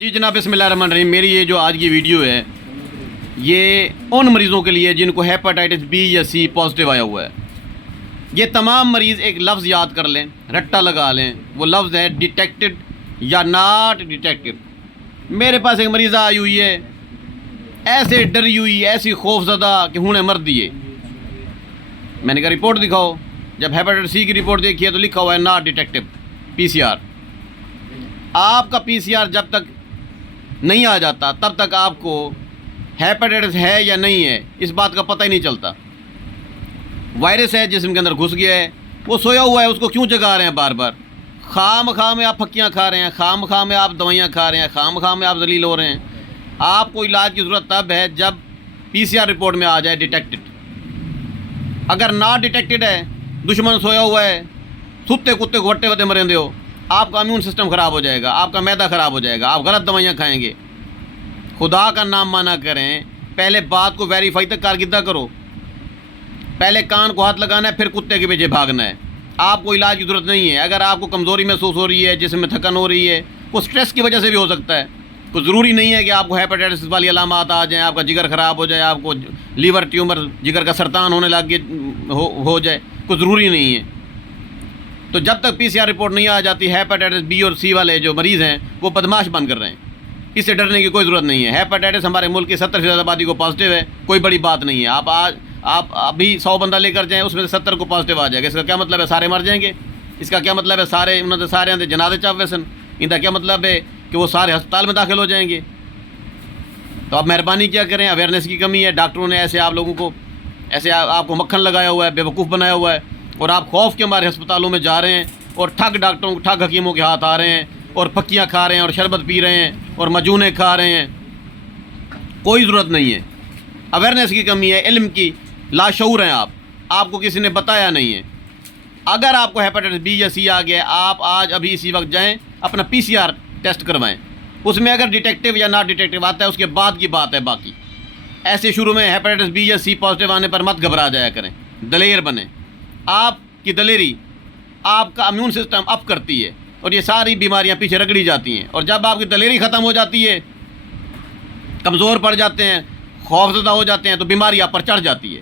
جی جناب، بسم اللہ الرحمن الرحیم۔ میری یہ جو آج کی ویڈیو ہے یہ ان مریضوں کے لیے جن کو ہیپاٹائٹس بی یا سی پازیٹیو آیا ہوا ہے۔ یہ تمام مریض ایک لفظ یاد کر لیں، رٹا لگا لیں، وہ لفظ ہے ڈیٹیکٹڈ یا ناٹ ڈیٹیکٹڈ۔ میرے پاس ایک مریضہ آئی ہوئی ہے، ایسے ڈری ہوئی، ایسی خوف زدہ کہ ہونے مر دیے۔ میں نے کہا رپورٹ دکھاؤ۔ جب ہیپاٹائٹس سی کی رپورٹ دیکھی ہے تو لکھا ہوا ہے not detected P C R. آپ کا پی سی آر جب تک نہیں آ جاتا تب تک آپ کو ہیپاٹائٹس ہے یا نہیں ہے اس بات کا پتہ ہی نہیں چلتا۔ وائرس ہے جسم کے اندر گھس گیا ہے، وہ سویا ہوا ہے، اس کو کیوں جگا رہے ہیں بار بار؟ خام خواہ میں آپ پھکیاں کھا رہے ہیں، خام خواہ میں آپ دوائیاں کھا رہے ہیں، خام خواہ میں آپ ذلیل ہو رہے ہیں۔ آپ کو علاج کی ضرورت تب ہے جب پی سی آر رپورٹ میں آ جائے ڈیٹیکٹڈ۔ اگر ناٹ ڈیٹیکٹڈ ہے، دشمن سویا ہوا ہے، ستے کتے کو وٹے وٹے مرندے ہو، آپ کا امیون سسٹم خراب ہو جائے گا، آپ کا معدہ خراب ہو جائے گا، آپ غلط دوائیاں کھائیں گے۔ خدا کا نام مانا کریں، پہلے بات کو ویریفائی تک کارکردہ کرو۔ پہلے کان کو ہاتھ لگانا ہے، پھر کتے کے پیچھے بھاگنا ہے۔ آپ کو علاج کی ضرورت نہیں ہے۔ اگر آپ کو کمزوری محسوس ہو رہی ہے، جسم میں تھکن ہو رہی ہے، وہ سٹریس کی وجہ سے بھی ہو سکتا ہے۔ کوئی ضروری نہیں ہے کہ آپ کو ہیپاٹائٹس والی علامات آ جائیں، آپ کا جگر خراب ہو جائے، آپ کو لیور ٹیومر، جگر کا سرطان ہونے لگ ہو جائے، کوئی ضروری نہیں ہے۔ تو جب تک پی سی آر رپورٹ نہیں آ جاتی، ہیپاٹائٹس بی اور سی والے جو مریض ہیں وہ بدماش بن کر رہے ہیں۔ اس سے ڈرنے کی کوئی ضرورت نہیں ہے۔ ہیپاٹائٹس ہمارے ملک کی 70 سے زیادہ آبادی کو پازیٹیو ہے، کوئی بڑی بات نہیں ہے۔ آپ ابھی 100 بندہ لے کر جائیں، اس میں سے 70 کو پازیٹیو آ جائے گا۔ اس کا کیا مطلب ہے سارے مر جائیں گے؟ اس کا کیا مطلب ہے سارے اندر جنازے چاویسن؟ ان کا کیا مطلب ہے کہ وہ سارے ہسپتال میں داخل ہو جائیں گے؟ تو آپ مہربانی کیا کریں، اویئرنیس کی کمی ہے۔ ڈاکٹروں نے ایسے آپ لوگوں کو ایسے آپ کو مکھن لگایا ہوا ہے، بے وقوف بنایا ہوا ہے، اور آپ خوف کے ہمارے ہسپتالوں میں جا رہے ہیں اور ٹھگ ڈاکٹروں ٹھگ حکیموں کے ہاتھ آ رہے ہیں اور پھکیاں کھا رہے ہیں اور شربت پی رہے ہیں اور مجونے کھا رہے ہیں۔ کوئی ضرورت نہیں ہے۔ اویئرنیس کی کمی ہے، علم کی لاشعور ہیں آپ کو کسی نے بتایا نہیں ہے۔ اگر آپ کو ہیپاٹائٹس بی یا سی آ گیا، آپ آج ابھی اسی وقت جائیں اپنا پی سی آر ٹیسٹ کروائیں۔ اس میں اگر ڈیٹیکٹیو یا ناٹ ڈیٹیکٹیو آتا ہے اس کے بعد کی بات ہے باقی۔ ایسے شروع میں ہیپاٹائٹس بی یا سی پازیٹیو آنے پر مت گھبرا جایا کریں، دلیر بنیں۔ آپ کی دلیری آپ کا امیون سسٹم اپ کرتی ہے اور یہ ساری بیماریاں پیچھے رگڑی جاتی ہیں۔ اور جب آپ کی دلیری ختم ہو جاتی ہے، کمزور پڑ جاتے ہیں، خوفزدہ ہو جاتے ہیں، تو بیماری آپ پر چڑھ جاتی ہے۔